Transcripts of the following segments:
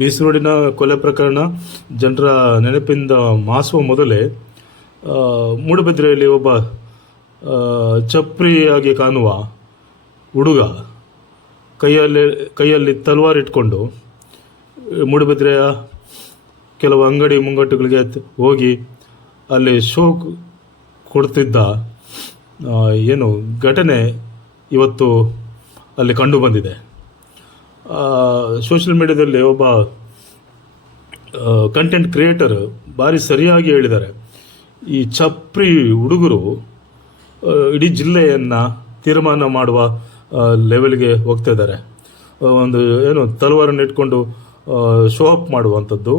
ಬೀಸರೋಡಿನ ಕೊಲೆ ಪ್ರಕರಣ ಜನರ ನೆನಪಿಂದ ಮಾಸುವ ಮೊದಲೇ ಮೂಡುಬಿದ್ರೆಯಲ್ಲಿ ಒಬ್ಬ ಚಪ್ರಿಯಾಗಿ ಕಾಣುವ ಹುಡುಗ ಕೈಯಲ್ಲಿ ತಲವಾರು ಇಟ್ಕೊಂಡು ಮೂಡುಬಿದ್ರೆಯ ಕೆಲವು ಅಂಗಡಿ ಮುಂಗಟ್ಟುಗಳಿಗೆ ಹೋಗಿ ಅಲ್ಲಿ ಶೋ ಕೊಡ್ತಿದ್ದ ಘಟನೆ ಇವತ್ತು ಅಲ್ಲಿ ಕಂಡು ಬಂದಿದೆ. ಸೋಷಿಯಲ್ ಮೀಡಿಯಾದಲ್ಲಿ ಒಬ್ಬ ಕಂಟೆಂಟ್ ಕ್ರಿಯೇಟರ್ ಭಾರಿ ಸರಿಯಾಗಿ ಹೇಳಿದ್ದಾರೆ. ಈ ಚಪ್ರಿ ಹುಡುಗರು ಇಡೀ ಜಿಲ್ಲೆಯನ್ನು ತೀರ್ಮಾನ ಮಾಡುವ ಲೆವೆಲ್ಗೆ ಹೋಗ್ತಾ ಇದ್ದಾರೆ. ಒಂದು ತಲವಾರನ್ನು ಇಟ್ಕೊಂಡು ಶೋ ಅಪ್ ಮಾಡುವಂಥದ್ದು.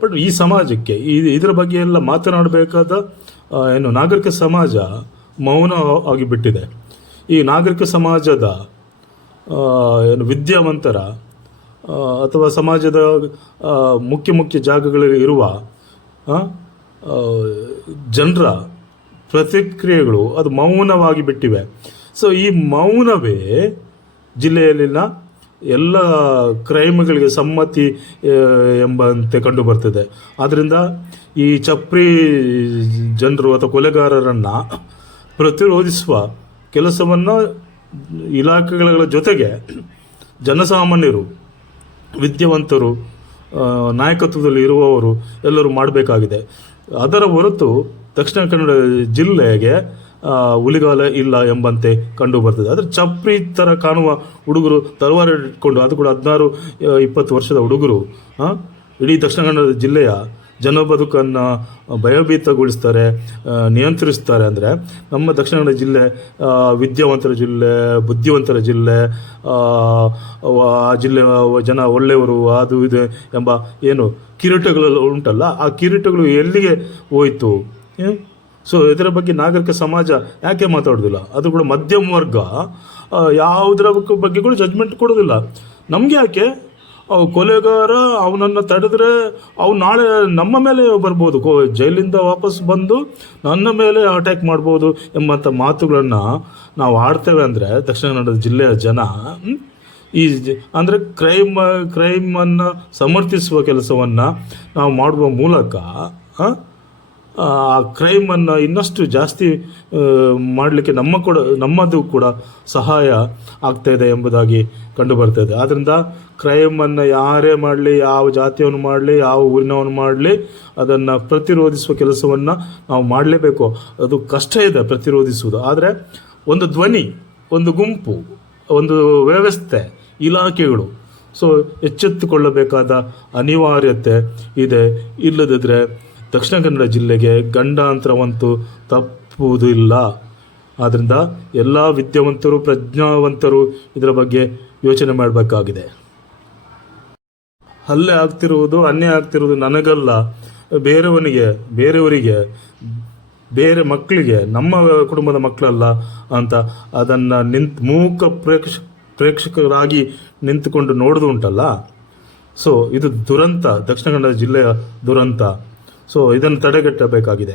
ಬಟ್ ಈ ಸಮಾಜಕ್ಕೆ ಇದರ ಬಗ್ಗೆ ಎಲ್ಲ ಮಾತನಾಡಬೇಕಾದ ನಾಗರಿಕ ಸಮಾಜ ಮೌನ ಆಗಿಬಿಟ್ಟಿದೆ. ಈ ನಾಗರಿಕ ಸಮಾಜದ ವಿದ್ಯಾವಂತರ ಅಥವಾ ಸಮಾಜದ ಮುಖ್ಯ ಜಾಗಗಳಲ್ಲಿ ಇರುವ ಜನರ ಪ್ರತಿಕ್ರಿಯೆಗಳು ಅದು ಮೌನವಾಗಿ ಬಿಟ್ಟಿವೆ. ಸೊ ಈ ಮೌನವೇ ಜಿಲ್ಲೆಯಲ್ಲಿನ ಎಲ್ಲ ಕ್ರೈಮ್ಗಳಿಗೆ ಸಮ್ಮತಿ ಎಂಬಂತೆ ಕಂಡು ಬರ್ತದೆ. ಆದ್ದರಿಂದ ಈ ಚಪ್ರಿ ಜನರು ಅಥವಾ ಕೊಲೆಗಾರರನ್ನು ಪ್ರತಿರೋಧಿಸುವ ಕೆಲಸವನ್ನು ಇಲಾಖೆಗಳ ಜೊತೆಗೆ ಜನಸಾಮಾನ್ಯರು, ವಿದ್ಯಾವಂತರು, ನಾಯಕತ್ವದಲ್ಲಿ ಇರುವವರು ಎಲ್ಲರೂ ಮಾಡಬೇಕಾಗಿದೆ. ಅದರ ಹೊರತು ದಕ್ಷಿಣ ಕನ್ನಡ ಜಿಲ್ಲೆಗೆ ಉಳಿಗಾಲ ಇಲ್ಲ ಎಂಬಂತೆ ಕಂಡು ಬರ್ತದೆ. ಆದರೆ ಚಪ್ರಿ ಥರ ಕಾಣುವ ಹುಡುಗರು ತಲವಾರು ಇಟ್ಕೊಂಡು, ಅದು ಕೂಡ 16-20 ವರ್ಷದ ಹುಡುಗರು ಇಡೀ ದಕ್ಷಿಣ ಕನ್ನಡ ಜಿಲ್ಲೆಯ ಜನ ಬದುಕನ್ನು ಭಯಭೀತಗೊಳಿಸ್ತಾರೆ, ನಿಯಂತ್ರಿಸ್ತಾರೆ. ಅಂದರೆ ನಮ್ಮ ದಕ್ಷಿಣ ಕನ್ನಡ ಜಿಲ್ಲೆ ವಿದ್ಯಾವಂತರ ಜಿಲ್ಲೆ, ಬುದ್ಧಿವಂತರ ಜಿಲ್ಲೆ, ಆ ಜಿಲ್ಲೆ ಜನ ಒಳ್ಳೆಯವರು, ಅದು ಇದು ಎಂಬ ಕಿರೀಟಗಳು ಉಂಟಲ್ಲ, ಆ ಕಿರೀಟಗಳು ಎಲ್ಲಿಗೆ ಹೋಯಿತು? ಸೊ ಇದರ ಬಗ್ಗೆ ನಾಗರಿಕ ಸಮಾಜ ಯಾಕೆ ಮಾತಾಡೋದಿಲ್ಲ? ಅದು ಕೂಡ ಮಧ್ಯಮ ವರ್ಗ ಯಾವುದರ ಬಗ್ಗೆ ಕೂಡ ಜಡ್ಜ್ಮೆಂಟ್ ಕೊಡೋದಿಲ್ಲ. ನಮಗೆ ಯಾಕೆ? ಕೊಲೆಗಾರ ಅವನನ್ನು ತಡೆದ್ರೆ ಅವ್ನು ನಾಳೆ ನಮ್ಮ ಮೇಲೆ ಬರ್ಬೋದು, ಜೈಲಿಂದ ವಾಪಸ್ ಬಂದು ನನ್ನ ಮೇಲೆ ಅಟ್ಯಾಕ್ ಮಾಡ್ಬೋದು ಎಂಬಂಥ ಮಾತುಗಳನ್ನು ನಾವು ಆಡ್ತೇವೆ. ಅಂದರೆ ದಕ್ಷಿಣ ಕನ್ನಡ ಜಿಲ್ಲೆಯ ಜನ ಅಂದರೆ ಕ್ರೈಮನ್ನು ಸಮರ್ಥಿಸುವ ಕೆಲಸವನ್ನು ನಾವು ಮಾಡುವ ಮೂಲಕ ಆ ಕ್ರೈಮನ್ನು ಇನ್ನಷ್ಟು ಜಾಸ್ತಿ ಮಾಡಲಿಕ್ಕೆ ನಮ್ಮದು ಕೂಡ ಸಹಾಯ ಆಗ್ತಾಯಿದೆ ಎಂಬುದಾಗಿ ಕಂಡು ಬರ್ತಾಯಿದೆ. ಆದ್ದರಿಂದ ಕ್ರೈಮನ್ನು ಯಾರೇ ಮಾಡಲಿ, ಯಾವ ಜಾತಿಯವನು ಮಾಡಲಿ, ಯಾವ ಊರಿನವನು ಮಾಡಲಿ, ಅದನ್ನು ಪ್ರತಿರೋಧಿಸುವ ಕೆಲಸವನ್ನು ನಾವು ಮಾಡಲೇಬೇಕು. ಅದು ಕಷ್ಟ ಇದೆ ಪ್ರತಿರೋಧಿಸುವುದು. ಆದರೆ ಒಂದು ಧ್ವನಿ, ಒಂದು ಗುಂಪು, ಒಂದು ವ್ಯವಸ್ಥೆ, ಇಲಾಖೆಗಳು ಎಚ್ಚೆತ್ತುಕೊಳ್ಳಬೇಕಾದ ಅನಿವಾರ್ಯತೆ ಇದೆ. ಇಲ್ಲದಿದ್ದರೆ ದಕ್ಷಿಣ ಕನ್ನಡ ಜಿಲ್ಲೆಗೆ ಗಂಡಾಂತರವಂತೂ ತಪ್ಪುವುದಿಲ್ಲ. ಆದ್ದರಿಂದ ಎಲ್ಲ ವಿದ್ಯಾವಂತರು, ಪ್ರಜ್ಞಾವಂತರು ಇದರ ಬಗ್ಗೆ ಯೋಚನೆ ಮಾಡಬೇಕಾಗಿದೆ. ಹಲ್ಲೆ ಆಗ್ತಿರುವುದು, ಅನ್ಯಾಯ ಆಗ್ತಿರುವುದು ನನಗಲ್ಲ, ಬೇರೆಯವರಿಗೆ, ಬೇರೆ ಮಕ್ಕಳಿಗೆ, ನಮ್ಮ ಕುಟುಂಬದ ಮಕ್ಕಳಲ್ಲ ಅಂತ ಅದನ್ನು ಮೂಕ ಪ್ರೇಕ್ಷಕರಾಗಿ ನಿಂತುಕೊಂಡು ನೋಡೋದು ಉಂಟಲ್ಲ. ಸೊ ಇದು ದುರಂತ, ದಕ್ಷಿಣ ಕನ್ನಡ ಜಿಲ್ಲೆಯ ದುರಂತ. ಸೊ ಇದನ್ನು ತಡೆಗಟ್ಟಬೇಕಾಗಿದೆ.